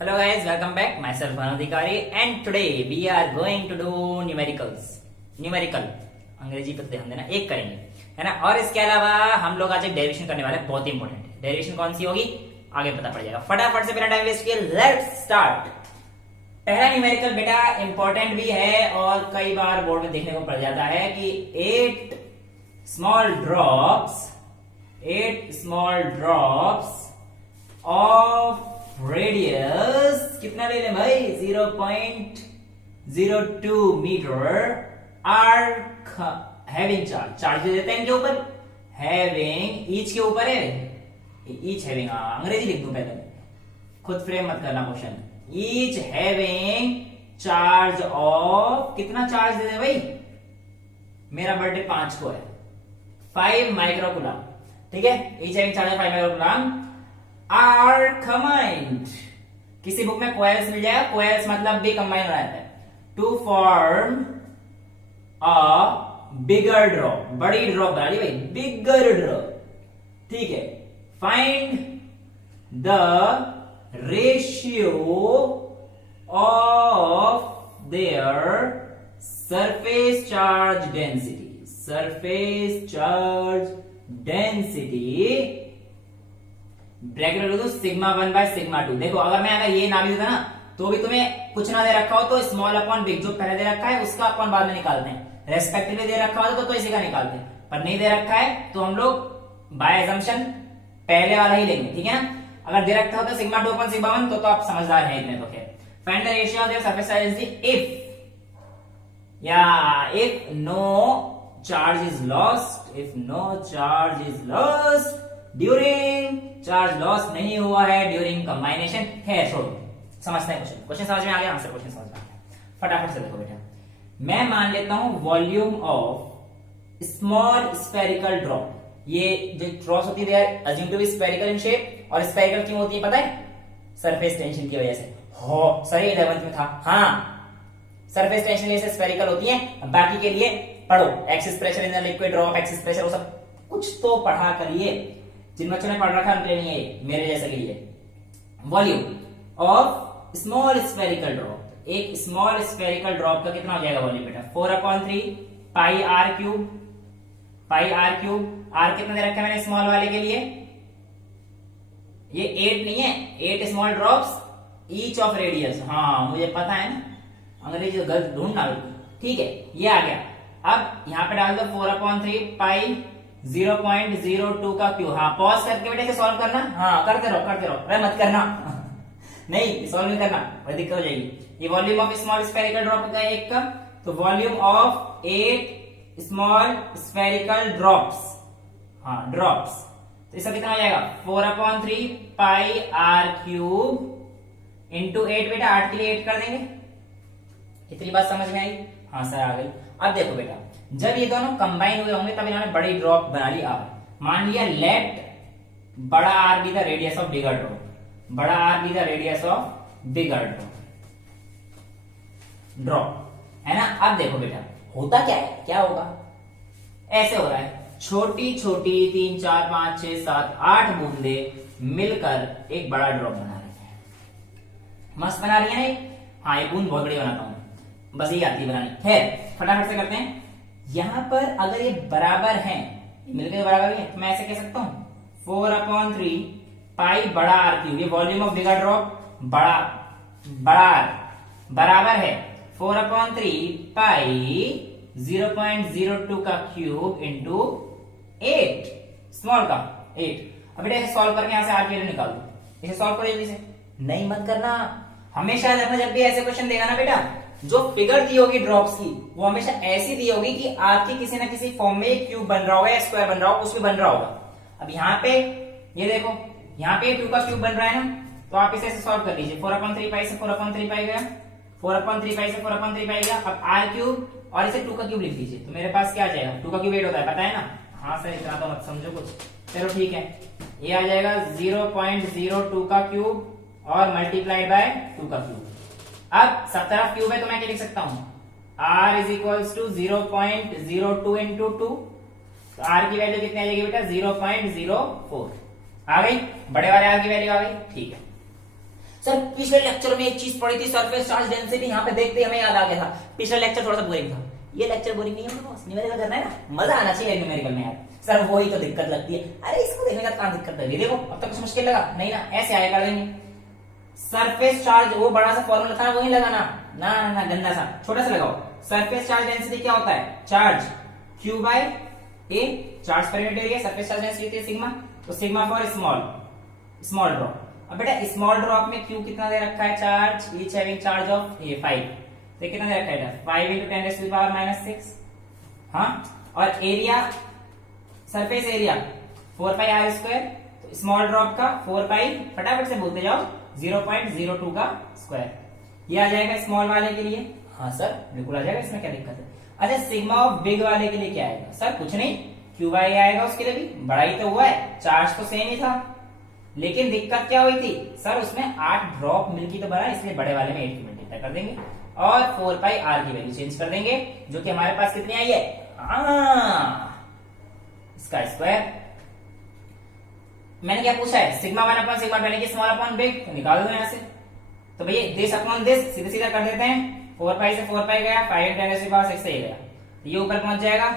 Hello guys, welcome back. Myself Anadhikari and today we are going to do numericals. Numerical अंग्रेजी पर ध्यान देना, एक करेंगे है ना। और इसके अलावा हम लोग आज एक डेरिवेशन करने वाले हैं, बहुत इंपॉर्टेंट है। डेरिवेशन कौन सी होगी आगे पता पड़ जाएगा। फटाफट से बिना टाइम वेस्ट किए लेट्स स्टार्ट। पहला न्यूमेरिकल बेटा इंपॉर्टेंट भी है और कई बार बोर्ड में देखने को पड़ जाता है कि 8 स्मॉल ड्रॉप्स ऑफ रेडियस कितना ले लें भाई 0.02 मीटर आर हैविंग चार्ज दे देते हैं इनके ऊपर। हैविंग ईच के ऊपर है, ईच हैविंग अंग्रेजी लिख दूं पहले, खुद फ्रेम मत करना question. Each having charge of कितना चार्ज दे दे भाई, मेरा बर्थडे 5 को है, 5 माइक्रोकूलम, ठीक है। Each having charge of 5 microcoulomb are combined. किसी बुक में कोएल्स मिल जाएगा, कोएल्स मतलब भी कंबाइन रहता है, to form a bigger drop, बड़ी ड्रॉप बना ली भाई, बिगर ड्रॉप, ठीक है। Find the ratio of their surface charge density bracket में दो सिग्मा 1 बाय सिग्मा 2। देखो अगर मैं अगर ये ना भी देता ना तो भी तुम्हें कुछ ना दे रखा हो तो स्मॉल अपॉन बिग जो पहले दे रखा है उसका अपन बाद में निकालते हैं, रेस्पेक्टिवली दे रखा हो तो इसी का निकालते हैं, पर नहीं दे रखा है तो हम लोग बाय एजम्पशन पहले वाला ही लेंगे, ठीक है ना। अगर दे रखा हो तो सिग्मा 2 अपॉन सिग्मा 1 तो आप समझदार हैं इतने तो। खैर find the ratio of their surface charge if no charge is lost during, charge loss नहीं हुआ है ड्यूरिंग कंबाइनेशन। है छोड़ो, समझते हैं क्वेश्चन समझ में आ गया, आंसर क्वेश्चन समझ में आ गया। फटाफट से देखो बेटा, मैं मान लेता हूं volume of small spherical drop. ये जो ड्रॉप्स होती है assume to be spherical in shape, और स्फेरिकल क्यों होती है पता है, सरफेस टेंशन की वजह से। हो सही 11th में था, हाँ सरफेस टेंशन से स्फेरिकल होती है। बाकी के लिए पढ़ो, axis pressure in the liquid drop, axis pressure, वो सब कुछ तो पढ़ा करिए, जिन बच्चों ने पढ़ रखा उनके लिए नहीं है, मेरे जैसे के लिए। Volume of small spherical drop, एक स्मॉल स्फेरिकल ड्रॉप का कितना हो जाएगा वॉल्यूम बेटा 4/3 पाई आर क्यूब। आर कितना दे रखा है मैंने स्मॉल वाले के लिए, ये 8 नहीं है, 8 small drops each of radius. हाँ मुझे पता है ना, अंग्रेजी गलत ढूंढना, ठीक है। ये आ गया। अब यहां पे डाल दो 4/3 पाई 0.02 का क्यू। हाँ पॉज करके बेटे सॉल्व करना, हाँ करते रहो, अरे मत करना नहीं सॉल्व नहीं करना, वही दिक्कत हो जाएगी। ये volume of small spherical drop का एक का, तो volume of 8 small spherical drops, हाँ ड्रॉप्स, तो इसका कितना हो जाएगा 4/3 पाई आर क्यूब इंटू 8। बेटा 8 के लिए 8 कर देंगे, इतनी बात समझ में आई, हाँ सर आ गई। अब देखो बेटा, जब ये दोनों कंबाइन हुए होंगे तब इन्होंने बड़ी ड्रॉप बना ली आर। मान लिया लेट बड़ा R be the radius of bigger drop, बड़ा R be the radius of bigger drop, है ना। अब देखो बेटा होता क्या है, क्या होगा, ऐसे हो रहा है, छोटी छोटी 3 4 5 6 7 8 बूंदे मिलकर एक बड़ा ड्रॉप बना रही है। मस्त बना रही है ना। हाँ ये बूंद बहुत बड़ी बनाता हूं, बस ये आती है बनानी। खैर फटाफट से करते हैं। यहां पर अगर ये बराबर हैं, मिलकर बराबर है, तो मैं ऐसे कह सकता हूं 4/3 पाई बड़ा आर क्यूब, ये वॉल्यूम ऑफ बिगर ड्रॉप, बड़ा आर बराबर है 4/3 पाई 0.02 का क्यूब इंटू 8 स्मॉल का 8। अब बेटा इसे सॉल्व करके यहां से आर की वैल्यू निकाल दो, इसे सॉल्व करो जल्दी से। नहीं मत करना, हमेशा जब भी ऐसे क्वेश्चन देगा ना बेटा, जो फिगर दी होगी ड्रॉप्स की वो हमेशा ऐसी दी होगी कि आपकी किसी ना किसी फॉर्म में एक क्यूब बन रहा होगा या स्क्वायर बन रहा होगा, उसमें बन रहा होगा। अब यहाँ पे ये देखो, यहाँ पे 2 का क्यूब बन रहा है ना, तो आप इसे ऐसे सॉल्व कर लीजिए। 4/3 पाई से 4/3 पाई गया, 4/3 पाई से 4/3 पाई गया। अब आर क्यूब और इसे 2 का क्यूब लिख दीजिए, तो मेरे पास क्या आ जाएगा, 2 का क्यूब 8 होता है, पता है ना। हाँ सर इतना तो मत समझो कुछ, चलो ठीक है। ये आ जाएगा 0.02 का क्यूब और मल्टीप्लाइड बाय 2 का क्यूब। अब सब तरफ क्यूब है तो मैं क्या लिख सकता हूं, r is equals to 0.02 into 2, तो r की वैल्यू कितनी आ जाएगी बेटा 0.04 आ गई, बड़े वाले r की वैल्यू आ गई, ठीक है। सर पिछले लेक्चर में एक चीज पढ़ी थी, सरफेस चार्ज डेंसिटी, यहाँ पे देखते हमें याद आ गया था। पिछला लेक्चर थोड़ा सा बोरिंग था, ये लेक्चर बोरिंग नहीं है बॉस, न्यूमेरिकल करना है ना, मजा आना चाहिए न्यूमेरिकल में यार। सर वही तो दिक्कत लगती है, अरे इसको देखने का कहां दिक्कत लगी, देखो अब तक कुछ मुश्किल लगा नहीं ना, ऐसे आया कर देंगे। सरफेस चार्ज वो बड़ा सा फॉर्मूला था वही लगाना ना, ना गंदा सा छोटा सा लगाओ। सरफेस चार्ज डेंसिटी क्या होता है, charge Q by A, charge पर unit area, surface charge density sigma, तो सिग्मा फॉर स्मॉल ड्रॉप। अब बेटा स्मॉल ड्रॉप में Q कितना दे रखा है, charge each having charge of ये 5, तो कितना दे रखा है 5 × 10⁻⁻6। हाँ, और एरिया सरफेस एरिया 4πr², तो स्मॉल ड्रॉप का 4π फटाफट से बोलते जाओ 0.02 का स्क्वायर, ये आ जाएगा स्मॉल वाले के लिए। हाँ सर बिल्कुल आ जाएगा, इसमें क्या दिक्कत है। अच्छा सिग्मा ऑफ बिग वाले के लिए क्या आएगा, सर कुछ नहीं Q बाई आएगा, उसके लिए भी बड़ा ही तो हुआ है, चार्ज तो सेम ही था, लेकिन दिक्कत क्या हुई थी सर, उसमें 8 ड्रॉप मिल्की तो बना, इसलिए बड़े वाले में 8 की मल्टीप्लाई कर देंगे और 4πr की वैल्यू चेंज कर देंगे, जो कि हमारे पास कितनी आई है, इसका स्क्वायर। मैंने क्या पूछा है, सिग्मा 1 सिग्मा यानी कि स्मॉल अपॉन बिग, तो निकाल दो यहां से। तो भैया दिस अपॉन दिस सीधे सीधा कर देते हैं, 4π से 4π गया, 5 × 10⁻6 से गया, तो ये ऊपर पहुंच जाएगा,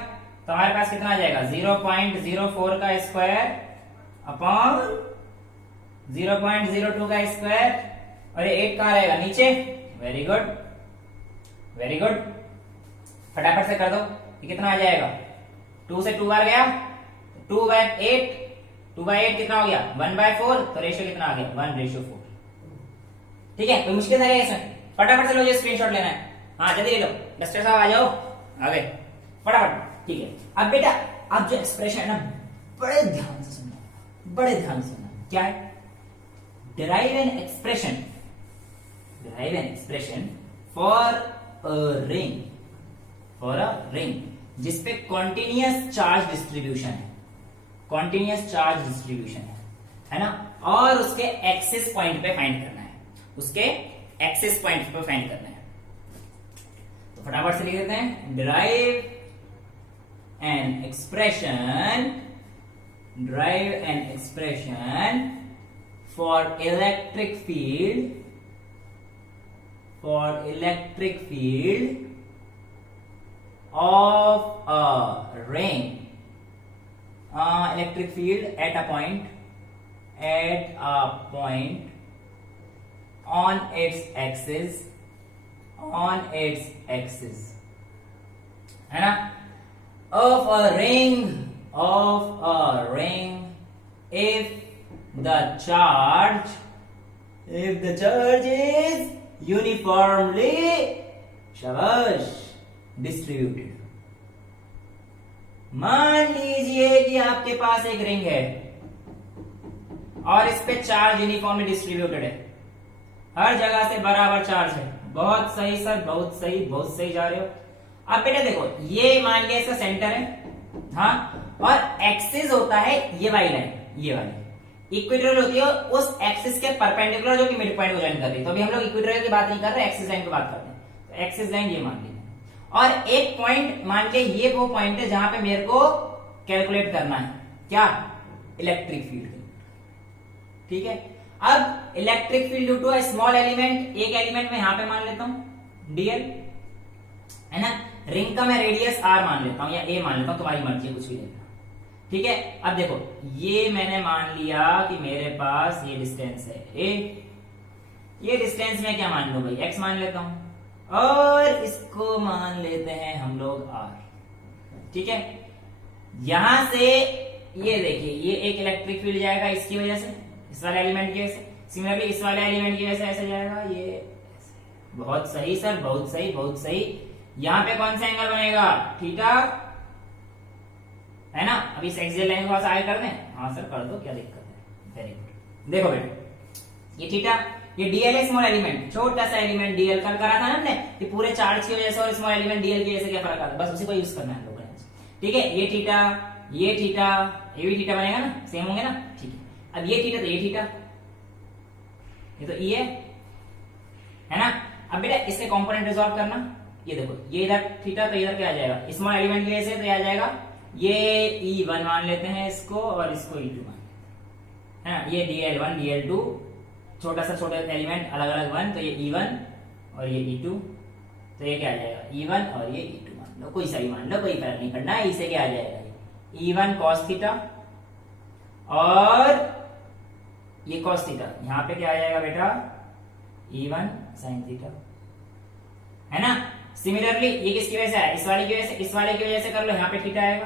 तो हमारे पास कितना आ जाएगा 0.04 का स्क्वायर अपॉन 0.02 का स्क्वायर, और ये 8 कहां रहेगा नीचे, वेरी गुड वेरी गुड, फटाफट से कर दो, ये कितना आ जाएगा, 2 से 2 बार गया, 2/8 कितना हो गया 1/4, तो रेशियो कितना आ गया 1:4। ठीक है, कोई मुश्किल है इसमें, फटाफट से लो, ये स्क्रीनशॉट लेना है, हाँ जल्दी ले लो, डस्टर साहब आ जाओ आगे फटाफट। ठीक है, अब बेटा अब जो एक्सप्रेशन है ना, बड़े ध्यान से सुनना, बड़े ध्यान से सुनना, क्या है, derive an expression for a ring जिसपे कॉन्टिन्यूअस चार्ज डिस्ट्रीब्यूशन है ना, और उसके एक्सिस पॉइंट पे फाइंड करना है, तो फटाफट से लिख देते हैं, derive an expression for electric field of a ring, electric field at a point on its axis है ना, of a ring if the charge is uniformly शाबाश डिस्ट्रीब्यूटेड। मान लीजिए कि आपके पास एक रिंग है और इस पे चार्ज यूनिफॉर्मली डिस्ट्रीब्यूटेड है, हर जगह से बराबर चार्ज है, बहुत सही सर, बहुत सही जा रहे हो। अब बेटा देखो, ये मान लिया इसका सेंटर है, हाँ, और एक्सिस होता है ये वाली लाइन, ये वाली इक्वेटोरियल होती है उस एक्सिस के परपेंडिकुलर जो कि मिड पॉइंट को ज्वाइन कर रही है। तो अभी हम लोग इक्वेटोरियल की बात नहीं कर रहे, एक्सिस लाइन की बात करते हैं, तो एक्सिस लाइन ये मान ली, और एक पॉइंट मान के ये वो पॉइंट है जहां पे मेरे को कैलकुलेट करना है क्या, इलेक्ट्रिक फील्ड। ठीक है, अब electric field due to a small element, एक एलिमेंट में यहां पे मान लेता हूं डीएल, है ना, रिंग का मैं रेडियस आर मान लेता हूं या ए मान लेता हूं, तुम्हारी मर्जी है कुछ भी लेना। ठीक है, अब देखो ये मैंने मान लिया कि मेरे पास ये डिस्टेंस है ए, ये डिस्टेंस में क्या मान लो भाई, एक्स मान लेता हूं, और इसको मान लेते हैं हम लोग आर। ठीक है, यहां से ये देखिए, ये एक इलेक्ट्रिक फील्ड जाएगा इसकी वजह से, इस वाले एलिमेंट की वजह से, सिमिलरली इस वाले एलिमेंट की वजह से ऐसे जाएगा, ये बहुत सही सर, बहुत सही। यहां पे कौन सा एंगल बनेगा, थीटा, है ना। अभी इस एक्सियल लाइन को आगे कर दें, हाँ सर कर दो, क्या दिक्कत है, वेरी गुड। देखो बेटा ये थीटा, ये डीएल है स्मॉल एलिमेंट, छोटा सा एलिमेंट डीएल कल करा था ना हमने, कि पूरे चार्ज की वजह से और स्मॉल एलिमेंट डीएल की वजह से क्या फर्क आता है, बस उसी को यूज करना है लोगों ने। ठीक है, ये थीटा, ये भी थीटा बनेगा ना, सेम होंगे ना। ठीक है, अब ये थीटा तो ये थीटा, ये तो ई है ना। अब बेटा इसके कंपोनेंट रिजॉल्व करना, ये देखो ये इधर थीटा, तो इधर क्या आ जाएगा, स्मॉल एलिमेंट की वजह से तो आ जाएगा, ये E1 मान लेते हैं इसको, और इसको E2 मान लेते हैं, है ना, ये DL1 DL2 छोटा सा छोटा एलिमेंट अलग अलग वन, तो ये E1 और ये E2, तो ये क्या आ जाएगा E1 और ये E2 मान लो, कोई सा भी मान लो, कोई फर्क नहीं पड़ना, इसे क्या आ जाएगा E1 cos थीटा और ये cos थीटा, यहाँ पे क्या आ जाएगा बेटा E1 sin थीटा, है ना। सिमिलरली ये किसकी वजह से है, इस वाले की वजह से, इस वाले की वजह से कर लो, यहाँ पे थीटा आएगा,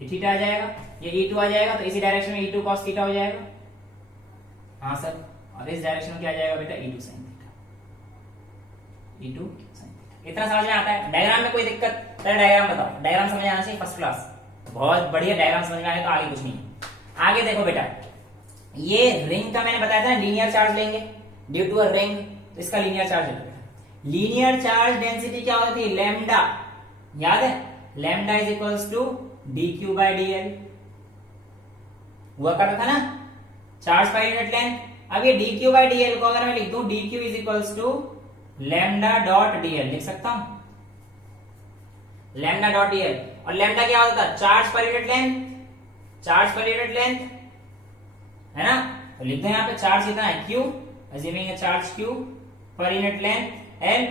ये थीटा आ जाएगा, ये E2 आ जाएगा, तो इसी डायरेक्शन में E2 cos थीटा हो जाएगा, हाँ सर, और इस डायरेक्शन में क्या आ जाएगा बेटा E2 sin theta, E2 sin theta. इतना समझ में आता है। डायग्राम में कोई दिक्कत, पहले डायग्राम बताओ, डायग्राम समझ आना चाहिए फर्स्ट क्लास, बहुत बढ़िया डायग्राम समझ में आए तो आगे कुछ नहीं। आगे देखो बेटा, ये रिंग का मैंने बताया था लीनियर चार्ज लेंगे ड्यू टू अ रिंग, तो इसका लीनियर चार्ज है। लीनियर चार्ज डेंसिटी क्या होती है, लैम्डा, याद है, lambda is equals to dq by dl, हुआ करता था ना चार्ज पर यूनिट लेंथ। अब ये dq बाय dl को अगर मैं लिख दूं, dq is equals to lambda dot dl, लिख सकता हूं लैम्डा डॉट dl, और लैम्डा क्या होता है, चार्ज पर यूनिट लेंथ, चार्ज पर यूनिट लेंथ, है ना। तो लिखते हैं यहाँ पे चार्ज कितना है q, अज्यूमिंग है चार्ज q पर unit length l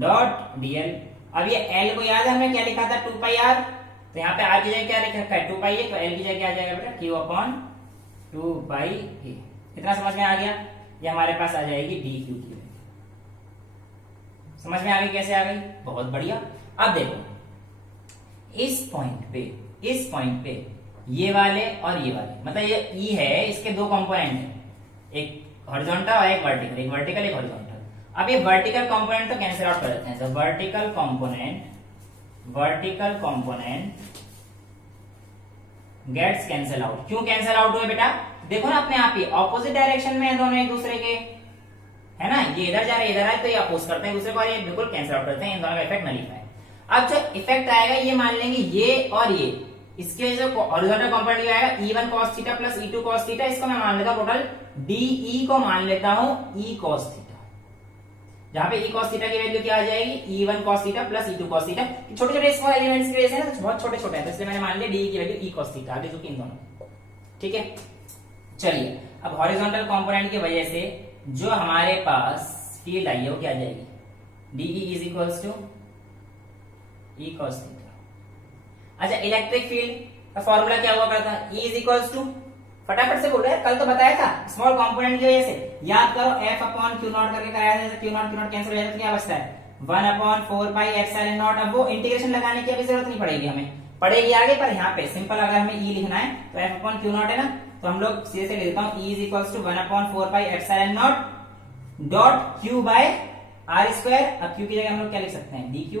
dot dl। अब ये l को याद है हमने क्या लिखा था 2 पाई r, तो यहाँ पे r की जगह क्या लिखा है 2 पाई a, तो l की जगह क्या आ जाएगा बेटा q अपॉन 2 पाई a। इतना समझ में आ गया, ये हमारे पास आ जाएगी dq की वैल्यू, समझ में आ गई कैसे आ गई, बहुत बढ़िया। अब देखो इस पॉइंट पे ये वाले और ये वाले, मतलब ये E है, इसके दो कंपोनेंट है, एक हॉरिजॉन्टल और एक वर्टिकल, एक वर्टिकल एक हॉरिजॉन्टल। अब ये वर्टिकल कंपोनेंट तो कैंसिल आउट कर देते हैं, तो vertical component gets cancel out. क्यों कैंसिल आउट हुए बेटा, देखो ना अपने आप ही ऑपोजिट डायरेक्शन में है दोनों एक दूसरे के, है ना, ये इधर जा रहे इधर आए, तो ये अपोज करते हैं दूसरे को, और ये बिल्कुल कैंसिल आउट करते हैं, इन दोनों का इफेक्ट नलिफाई। अब जो इफेक्ट आएगा ये मान लेंगे ये और ये, इसकी वजह से हॉरिजॉन्टल कंपोनेंट क्या आएगा E1 cos theta plus E2 cos theta, इसको मैं मान लेता हूं टोटल DE को मान लेता हूं E cos थीटा, जहां पे E cos थीटा की वैल्यू क्या आ जाएगी E1 cos theta plus E2 cos theta. छोटे छोटे स्मॉल एलिमेंट्स की वजह से ना तो बहुत छोटे छोटे हैं, तो इसलिए मैंने मान लिया DE की वैल्यू E cos थीटा, आगे जो कि इन दोनों, ठीक है। चलिए अब हॉरिजॉन्टल कंपोनेंट की वजह से जो हमारे पास फील्ड आई है वो क्या आ जाएगी, DE is equals to E cos theta. अच्छा इलेक्ट्रिक फील्ड का फॉर्मूला क्या हुआ करता है, E इज इक्वल्स टू, फटाफट से बोल रहे हैं, कल तो बताया था स्मॉल कंपोनेंट की वजह से, याद करो F अपॉन क्यू नॉट करके कराया था, क्यू नॉट कैंसिल हो जाता है, तो क्या बचता है 1 अपॉन 4 पाई एप्सिलॉन नॉट। अब वो इंटीग्रेशन लगाने की अभी जरूरत नहीं पड़ेगी, हमें पड़ेगी आगे, पर यहाँ पे सिंपल अगर हमें E लिखना है तो F अपॉन क्यू नॉट है ना, तो हम लोग सीधे से ले देता हूँ E is equals to 1 upon 4 pi epsilon naught dot Q by R square. अब Q की जगह हम लोग क्या लिख सकते हैं dQ,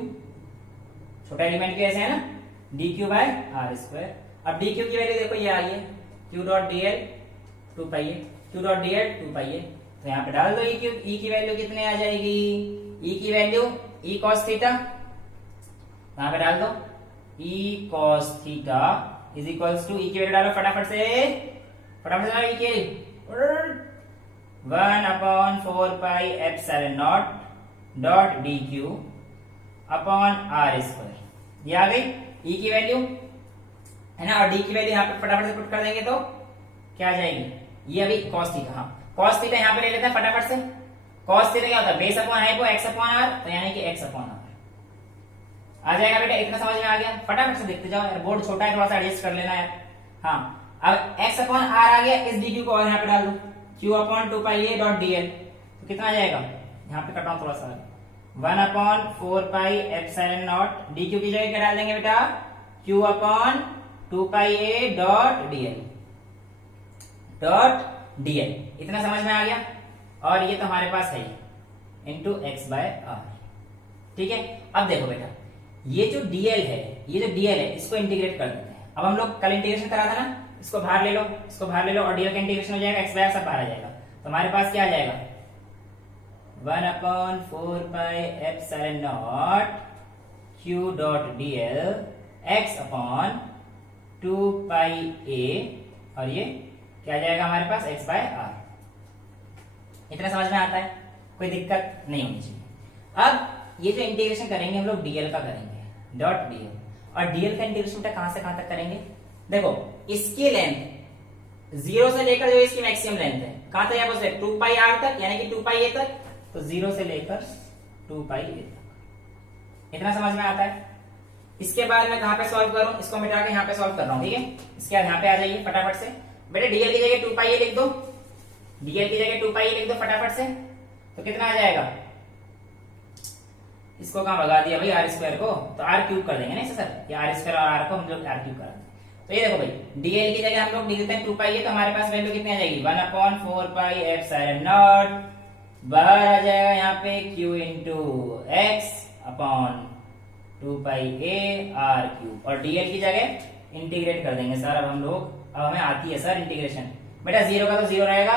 छोटा एलिमेंट की वजह से है ना, dQ बाय R स्क्वायर। अब dQ की वैल्यू देखो ये आ रही है Q dot dl 2 pi a, Q dot dl 2 pi a, तो यहाँ पे डाल दो E की वैल्यू कितने आ जाएगी, E की वैल्यू E cos थीटा, यहाँ पे डाल दो E cos theta is equals to E की वैल्यू डालो फटाफट से डालो E की 1 upon 4 pi epsilon naught dot dQ upon R square, ये आ गई E की वैल्यू, है ना, और D की वैल्यू यहाँ पे फटाफट से पुट कर देंगे तो क्या आ जाएगी, ये अभी cos थीटा, हाँ cos थीटा यहाँ पे ले लेते हैं फटाफट से। cos थीटा क्या होता है, base upon hypo x upon r, तो यानी कि x अपॉन r आ जाएगा बेटा। इतना समझ में आ गया, फटाफट से देखते जाओ यार, बोर्ड छोटा है, थोड़ा सा एडजस्ट कर लेना यार। हाँ अब x अपॉन r आ गया, इस dq को और यहाँ पे डाल दो q upon 2 pi a dot dl, तो कितना आ जाएगा, यहाँ पे कटाऊं थोड़ा सा, 1 upon 4 pi epsilon not, dq की जगह क्या डाल देंगे बेटा q upon 2 pi a dot dl। इतना समझ में आ गया, और ये तो हमारे पास है इंटू x बाय r, ठीक है। अब देखो बेटा ये जो dl है, इसको इंटीग्रेट कर देते हैं। अब हम लोग कल इंटीग्रेशन करा था ना, इसको बाहर ले लो, और dl का इंटीग्रेशन हो जाएगा, x बाय r सब बाहर आ जाएगा, तो हमारे पास क्या आ जाएगा 1 upon 4 pi epsilon not q dot dl x upon 2 pi a, और ये क्या आ जाएगा हमारे पास x बाय r। इतना समझ में आता है, कोई दिक्कत नहीं होनी चाहिए। अब ये जो इंटीग्रेशन करेंगे हम लोग dl का करेंगे डॉट dl, और dl का इंटीग्रेशन कहां से कहां तक करेंगे, देखो इसकी लेंथ जीरो से लेकर जो इसकी मैक्सिमम लेंथ है कहां तक यहाँ पर 2 पाई आर तक, यानी कि 2 पाई ए तक, तो जीरो से लेकर 2 पाई ए तक। इतना समझ में आता है। इसके बाद मैं कहां पे सॉल्व करूं, इसको मिटा के यहाँ पे सॉल्व कर रहा हूं, ठीक है। इसके बाद यहाँ पे आ जाइए फटाफट से। बेटे डीएल की जगह 2 पाई ए लिख दो, डीएल की जगह 2 पाई ए लिख दो फटाफट से, तो कितना आ जाएगा। इसको कहां भगा दिया भाई, आर स्क्वायर को, तो आर क्यूब कर देंगे ना इसे सर, ये आर स्क्वायर और आर को हम लोग आर क्यूब करेंगे। तो ये देखो भाई डीएल की जगह हम लोग लिख देते हैं 2 पाई ए, तो हमारे पास वैल्यू कितनी आ जाएगी 1/4 पाई एप्सिलॉन नॉट, बाहर आ जाएगा यहाँ पे q into x upon 2 pi A R cube, और डीएल की जगह इंटीग्रेट कर देंगे सर। अब हम लोग, अब हमें आती है सर इंटीग्रेशन। बेटा जीरो का तो जीरो रहेगा,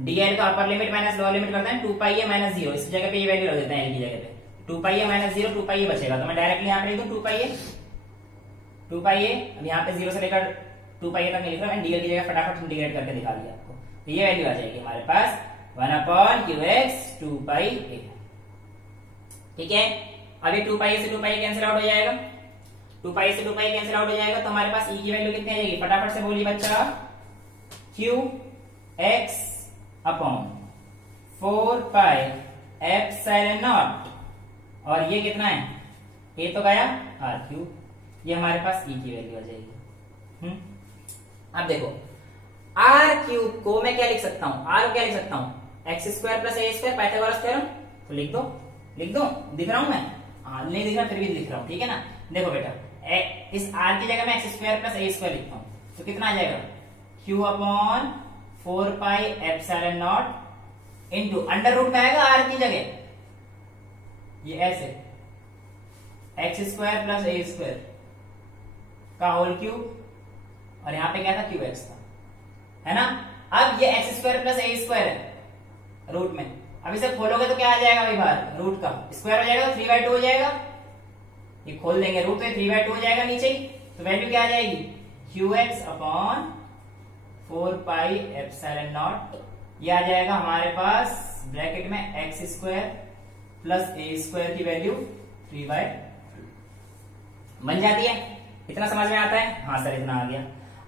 डीएल का upper limit minus lower limit करते हैं 2 पाई ए माइनस जीरो, इस जगह पे ये वैल्यू रख देते हैं एल की जगह पे 2 पाई ए माइनस जीरो, 2 पाई ए बचेगा, तो मैं डायरेक्टली यहाँ पे लिख दूं 2 पाई ए, 2 पाई ए। अब यहाँ पे जीरो से लेकर 2 पाई ए तक लिख रहा हूँ, डीएल की जगह फटाफट इंटीग्रेट करके दिखा दिया आपको, तो ये वैल्यू आ जाएगी हमारे पास 1/qx 2 पाई ए, ठीक है। अब ये 2 पाई से 2 पाई कैंसिल आउट हो जाएगा, 2 पाई से 2 पाई कैंसिल आउट हो जाएगा, तो हमारे पास e की वैल्यू कितनी आ जाएगी, फटाफट से बोलिए बच्चा, q x upon 4 pi epsilon naught, और ये कितना है, a तो गया r क्यूब, ये हमारे पास e की वैल्यू आ जाएगी। अब देखो r क्यूब को मैं क्या लिख सकता हूं, r को क्या लिख सकता हूं, x square plus a square Pythagoras theorem, तो लिख दो, लिख दो, दिख रहा हूं मैं, हाँ नहीं दिख रहा फिर भी लिख रहा हूं, ठीक है ना। देखो बेटा इस r की जगह मैं x square plus a square लिखता हूं, तो कितना आ जाएगा q upon 4 pi epsilon naught into under root में आएगा r की जगह, ये ऐसे x square plus a square का होल क्यूब, और यहाँ पे क्या था qx था, है ना। अब ये x square plus a square है रूट में, अब इसे खोलोगे तो क्या आ जाएगा भाई, बाहर रूट का स्क्वायर हो जाएगा तो 3/2 हो जाएगा, ये खोल देंगे रूट, तो 3/2 हो जाएगा नीचे ही, तो वैल्यू क्या आ जाएगी qx upon 4 pi epsilon not, ये आ जाएगा हमारे पास ब्रैकेट में x square plus a square की वैल्यू 3/2 बन जाती है। इतना समझ में आता है, हाँ सर इतना आ गया।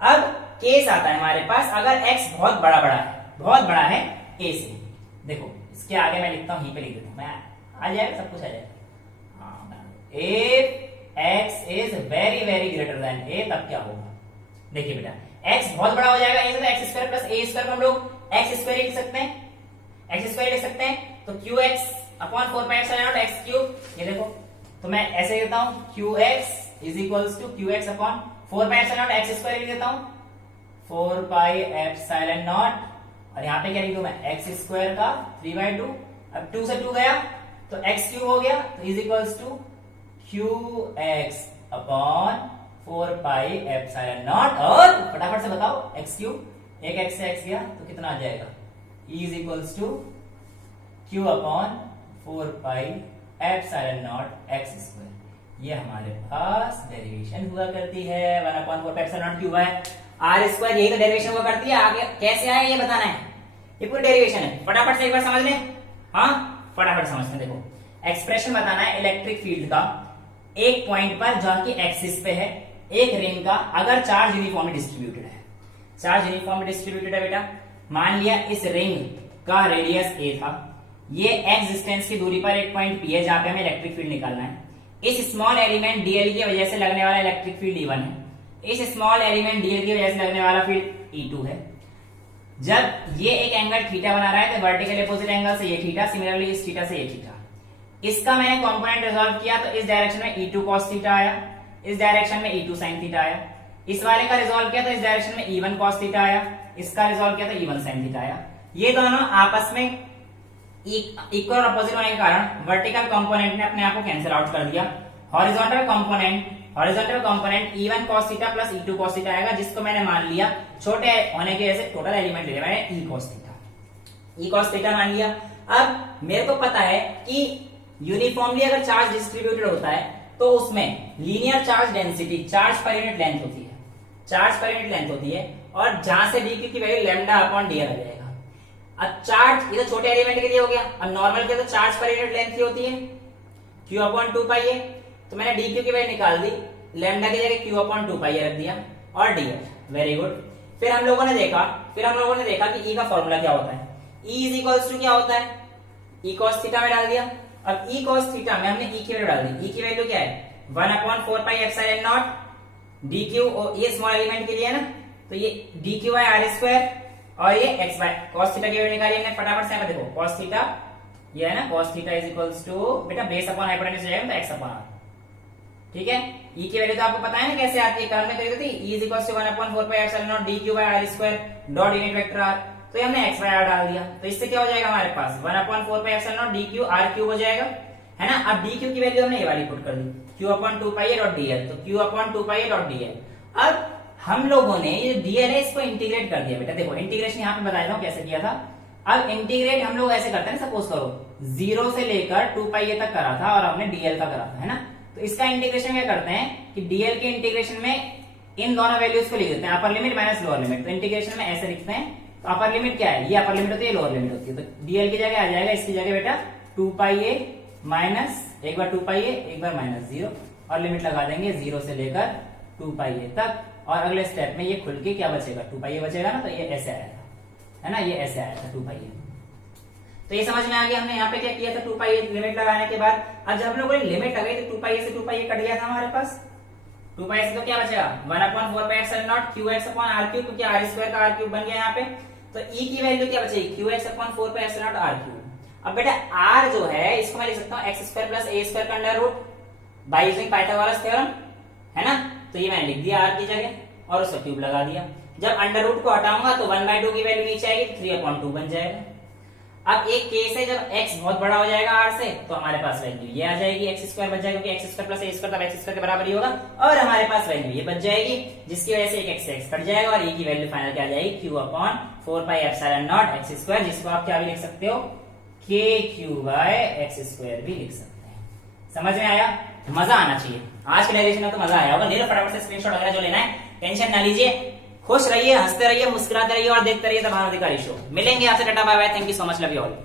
अब केस आता है हमारे पास, अगर x बहुत बड़ा बड़ा है, बहुत बड़ा है a से, देखो इसके आगे मैं लिखता हूं, यहीं पे लिख देता हूं मैं, आ जाएगा सब कुछ आ जाएगा, if x is very very greater than a, तब क्या होगा, देखिए बेटा x बहुत बड़ा हो जाएगा a से, तो x square plus a square को हम लोग x स्क्वायर लिख सकते हैं, x स्क्वायर लिख सकते हैं, तो qx upon 4 pi epsilon naught x cube, ये देखो, तो मैं ऐसे देता हूं qx is equals to qx upon 4 pi epsilon naught x square लिख देता हूं, 4 पाई एप्सिलॉन नॉट, और यहाँ पे क्या लिख दूं मैं x स्क्वायर का 3/2, अब 2 से 2 गया तो x क्यूब हो गया, तो is equals to qx upon 4 pi epsilon naught, और फटाफट से बताओ x क्यूब, एक x से x गया तो कितना आ जाएगा, e is equals to q upon 4 pi epsilon naught x square, ये हमारे पास डेरिवेशन हुआ करती है, 1/4 एप्सिलॉन नॉट क्यूब है आर स्क्वायर, यही तो डेरिवेशन हुआ करती है। आगे कैसे आए ये बताना है, ये पूरी डेरिवेशन है, फटाफट से एक बार समझ लें, हाँ फटाफट समझते हैं। देखो एक्सप्रेशन बताना है इलेक्ट्रिक फील्ड का एक पॉइंट पर जहां की एक्सिस पे है एक रिंग का, अगर चार्ज यूनिफॉर्मली डिस्ट्रीब्यूटेड है, चार्ज यूनिफॉर्मली डिस्ट्रीब्यूटेड है बेटा, मान लिया इस रिंग का रेडियस a था, ये x डिस्टेंस की दूरी पर एक पॉइंट p है जहां पे हमें इलेक्ट्रिक फील्ड निकालना है, इस स्मॉल एलिमेंट dl की वजह से लगने वाला इलेक्ट्रिक फील्ड E1 है, इस स्मॉल एलिमेंट dl की वजह से लगने वाला फील्ड E2 है। जब ये एक एंगल थीटा बना रहा है तो वर्टिकल अपोजिट एंगल से ये थीटा, सिमिलरली इस थीटा से ये थीटा, इसका मैंने कंपोनेंट रिजॉल्व किया तो इस डायरेक्शन में E2 cos थीटा आया, इस डायरेक्शन में E2 sin थीटा आया, इस वाले का रिजॉल्व किया तो इस डायरेक्शन में E1 cos थीटा आया, इसका रिजॉल्व किया तो E1 sin थीटा आया। ये दोनों आपस में इक्वल और अपोजिट होने के कारण वर्टिकल कंपोनेंट ने अपने आप को कैंसिल आउट कर दिया, horizontal component E1 cos theta plus E2 cos theta आएगा, जिसको मैंने मान लिया छोटे होने की वजह से टोटल एलिमेंट ले लिया मैंने E cos थीटा मान लिया। अब मेरे को पता है कि यूनिफॉर्मली अगर चार्ज डिस्ट्रीब्यूटेड होता है तो उसमें लीनियर चार्ज डेंसिटी, चार्ज पर यूनिट लेंथ होती है, चार्ज पर यूनिट लेंथ होती है, और जहां से डी की वैल्यू लैम्डा अपॉन डी आ जाएगा। अब चार्ज ये तो छोटे एलिमेंट के लिए हो गया, अब नॉर्मल के तो चार्ज पर यूनिट लेंथ की होती है q अपॉन 2 पाई है, तो मैंने डी की वैल्यू निकाल दी, लैम्डा की जगह q अपॉन 2 पाई रख दिया और डी। Very good. फिर हम लोगों ने देखा कि ई का फॉर्मूला क्या होता है। ई इज इक्वल्स टू क्या होता है, ई कॉस थीटा में डाल दिया। अब ई कॉस थीटा में हमने ई की वैल्यू डाल दी। ई की वैल्यू क्या है 1/4 pi epsilon naught D Q, ये स्मॉल एलिमेंट के लिए है ना, तो ये D Q by R square और ये एक्स बाय कॉस थीटा की वैल्यू निकाली हमने फटाफट से। देखो कॉस थीटा ये है ना, cos theta is equals to बेटा बेस अपॉन हाइपोटेन्यूज हो जाएगा तो एक्स अपॉन आर। ठीक है, ई की वैल्यू तो आपको पता है ना कैसे आती है, कर्व में कही थी E is equals to 1/4 pi epsilon naught D Q by R square dot unit vector R. तो ये हमने एक्स बाय आर डाल दिया, तो इससे क्या हो जाएगा हमारे पास 1/4 pi epsilon naught D Q R Q हो जाएगा, है ना। अब डी क्यू की वैल्यू हमने ये वाली पुट कर दी, Q upon 2 Pie dot DL, तो Q upon 2 Pie dot DL. अब हम लोगों ने ये डीएल है इसको इंटीग्रेट कर दिया। बेटा देखो इंटीग्रेशन यहाँ पे बताया था कैसे किया था। अब इंटीग्रेट हम लोग ऐसे करते हैं, सपोज करो 0 से लेकर 2 पाई तक करा था और हमने डीएल का करा था, है ना। तो इसका इंटीग्रेशन क्या करते हैं कि डीएल के इंटीग्रेशन में इन दोनों वैल्यूज को लिख देते हैं, upper limit minus lower limit. तो इंटीग्रेशन में ऐसे लिखते हैं, तो अपर लिमिट क्या है, ये अपर लिमिट होती है, लोअर लिमिट होती है। तो डीएल की जगह आ जाएगा, इसकी जगह बेटा 2 पाई ए माइनस एक बार 2 पाई ए एक बार माइनस 0 और लिमिट लगा देंगे 0 से लेकर 2 पाई ए तक। और अगले स्टेप में ये खुल के क्या बचेगा 2 पाई ए बचेगा ना, तो ये ऐसे आया था, है ना, ये ऐसे आया था 2 पाई ए। तो ये समझ में आ गया हमने यहाँ पे क्या किया था 2 पाई ए लिमिट लगाने के बाद। अब जब हम लोगों ने लिमिट लगाई तो 2 पाई ए से 2 पाई ए कट गया था हमारे पास, 2 पाई से तो क्या बचेगा 1/4 pi epsilon naught Q X upon R cube, क्योंकि आर स्क्वायर का आर क्यूब बन गया यहाँ पे। तो ई की वैल्यू क्या बचेगी Q X upon 4 pi epsilon naught R cube. अब बेटा आर जो है इसको मैं लिख सकता हूँ X square plus A square का under root by using Pythagoras theorem, है ना। तो ये मैंने लिख दिया आर की जगह और उसका क्यूब लगा दिया। जब अंडर रूट को हटाऊंगा तो 1/2 की वैल्यू नीचे आएगी, 3/2 बन जाएगा। अब एक केस है जब x बहुत बड़ा हो जाएगा r से, तो हमारे पास वैल्यू ये आ जाएगी एक्स स्क्वायर बच जाएगा, क्योंकि x square plus A square तब एक्स स्क्वायर के बराबर ही होगा। और हमारे पास वैल्यू ये बच जाएगी, जिसकी वजह से एक एक्स से एक्स कट जाएगा और e की वैल्यू फाइनल क्या आ जाएगी Q upon 4 pi epsilon not x square, जिसको आप क्या भी लिख सकते हो के क्यू बाय एक्स स्क्वायर भी लिख सकते हैं। समझ में आया, मजा आना चाहिए। आज के डेरिवेशन में तो मजा आया होगा। ले लो फटाफट से स्क्रीनशॉट वगैरह जो लेना है, टेंशन ना लीजिए, खुश रहिए, हंसते रहिए, मुस्कुराते रहिए और देखते रहिए द भानु अधिकारी शो। मिलेंगे आपसे, tata bye bye, thank you so much, love you all.